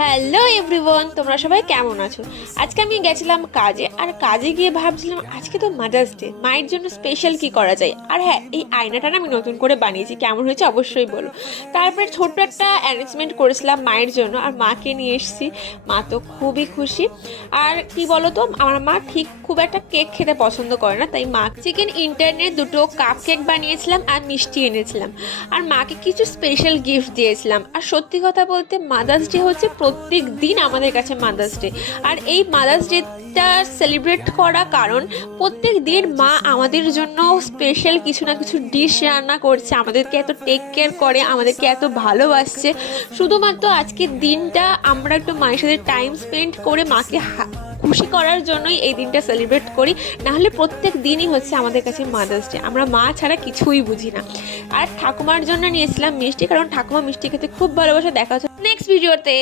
Hello everyone, তোমরা সবাই কেমন আছো? আজকে আমি গেছিলাম কাজে, আর কাজে গিয়ে ভাবছিলাম আজকে তো মাদার্স ডে, মায়ের জন্য স্পেশাল কি করা যায়। আর হ্যাঁ, এই আয়নাটা না আমি নতুন করে বানিয়েছি, কেমন হয়েছে অবশ্যই বলো। তারপরে ছোট্ট একটা অ্যারেঞ্জমেন্ট করেছিলাম মায়ের জন্য, আর মাকে নিয়ে এসেছি। মা তো খুবই খুশি। আর কি বলো তো, আমার মা ঠিক খুব একটা কেক খেতে পছন্দ করে না, তাই মা চিকেন ইন্টারনেট দুটো কাপ কেক বানিয়েছিলাম আর মিষ্টি এনেছিলাম। আর মাকে কিছু স্পেশাল গিফট দিয়েছিলাম। আর সত্যি কথা বলতে মাদার্স ডে হচ্ছে প্রত্যেক দিন আমাদের কাছে মাদার্স ডে। আর এই মাদার্স ডেটা সেলিব্রেট করা কারণ প্রত্যেক দিন মা আমাদের জন্য স্পেশাল কিছু না কিছু ডিশ রান্না করছে, আমাদেরকে এত টেক কেয়ার করে, আমাদেরকে এত ভালোবাসছে। শুধুমাত্র আজকের দিনটা আমরা একটু মায়ের সাথে টাইম স্পেন্ড করে মাকে খুশি করার জন্যই এই দিনটা সেলিব্রেট করি। নাহলে প্রত্যেক দিনই হচ্ছে আমাদের কাছে মাদার্স ডে, আমরা মা ছাড়া কিছুই বুঝি না। আর ঠাকুমার জন্য নিয়েছিলাম মিষ্টি, কারণ ঠাকুমা মিষ্টি খেতে খুব ভালোবাসে। দেখা হচ্ছে নেক্সট ভিডিওতে।